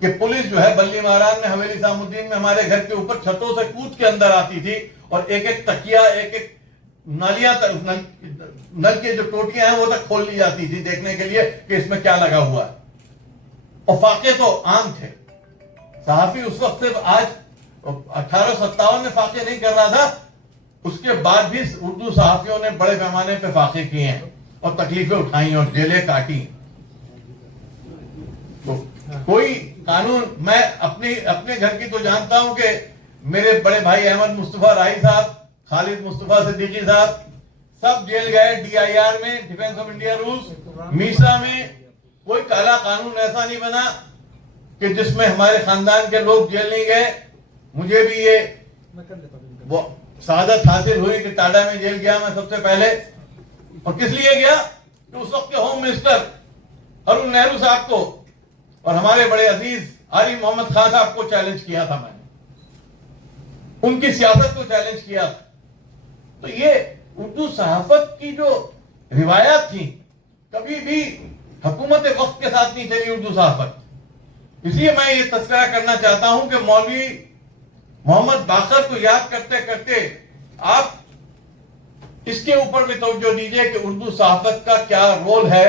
کہ پولیس جو ہے بلی مہران میں حویلی نظام الدین میں ہمارے گھر کے اوپر چھتوں سے کود کے اندر آتی تھی اور ایک ایک تکیا ایک ایک نالیاں نل کے جو ٹوٹیاں ہیں وہ تک کھول لی جاتی تھی دیکھنے کے لیے کہ اس میں کیا لگا ہوا ہے. اور فاقے تو عام تھے. صحافی اس وقت سے آج 1857 میں فاقے نہیں کر رہا تھا, اس کے بعد بھی اردو صحافیوں نے بڑے پیمانے پہ فاقے کیے ہیں اور تکلیفیں اٹھائیں اور جیلیں کاٹی. تو کوئی قانون, میں اپنے گھر کی تو جانتا ہوں کہ میرے بڑے بھائی احمد مصطفیٰ رائی صاحب, خالد مصطفیٰ صدیقی صاحب سب جیل گئے, ڈی آئی آر میں, ڈیفنس آف انڈیا رولز, میسا میں. کوئی کالا قانون ایسا نہیں بنا کہ جس میں ہمارے خاندان کے لوگ جیل نہیں گئے. مجھے بھی یہ سعادت حاصل ہوئی کہ ٹاٹا میں جیل گیا میں سب سے پہلے. اور کس لیے گیا کہ اس وقت کے ہوم منسٹر ارون نہرو صاحب کو اور ہمارے بڑے عزیز عارف محمد خان صاحب کو چیلنج کیا تھا. میں نے ان کی سیاست کو چیلنج کیا تھا. تو یہ اردو صحافت کی جو روایات تھی کبھی بھی حکومت وقت کے ساتھ نہیں چلی اردو صحافت. اس لیے میں یہ تذکرہ کرنا چاہتا ہوں کہ مولوی محمد باقر کو یاد کرتے کرتے آپ اس کے اوپر بھی توجہ دیجئے کہ اردو صحافت کا کیا رول ہے.